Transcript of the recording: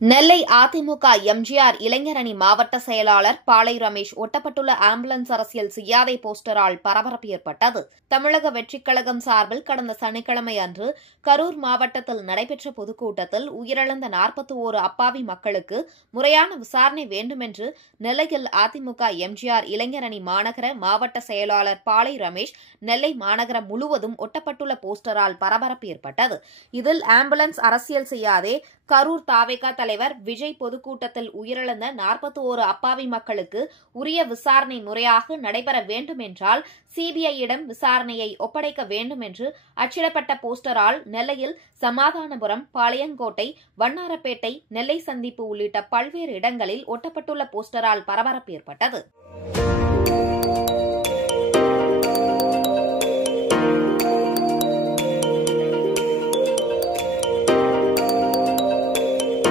நெல்லை அதிமுக எம்ஜிஆர் இளைஞரணி மாவட்ட செயலாளர் பாளை ரமேஷ் ஒட்டப்பட்டுள்ள ஆம்புலன்ஸ் அரசியல் செய்யாதே போஸ்டரால் பரபரப்பு ஏற்பட்டது. தமிழக வெற்றிக் கழகம் சார்பில் கடந்த சனிக்கிழமை அன்று கரூர் மாவட்டத்தில் நடைபெற்ற பொதுக்கூட்டத்தில் உயிரிழந்த 41 அப்பாவி மக்களுக்கு முறையான விசாரணை வேண்டுமென்று நெல்லையில் அதிமுக எம்ஜிஆர் இளைஞரணி மாநகர மாவட்ட செயலாளர் பாளை ரமேஷ் நெல்லை மாநகரம் முழுவதும் ஒட்டப்பட்டுள்ள போஸ்டரால் பரபரப்பு ஏற்பட்டது. இதில் ஆம்புலன்ஸ் அரசியல் செய்யாதே, கரூர் தாவேகா தலைவர் விஜய் பொதுக்கூட்டத்தில் உயிரிழந்த 41 அப்பாவி மக்களுக்கு உரிய விசாரணை முறையாக நடைபெற வேண்டும் என்றால் சிபிஐயிடம் விசாரணையை ஒப்படைக்க வேண்டும் என்று அச்சிடப்பட்ட போஸ்டரால் நெல்லையில் சமாதானபுரம், பாளையங்கோட்டை, வண்ணாரப்பேட்டை, நெல்லை சந்திப்பு உள்ளிட்ட பல்வேறு இடங்களில் ஒட்டப்பட்டுள்ள போஸ்டரால் பரபரப்பு ஏற்பட்டது.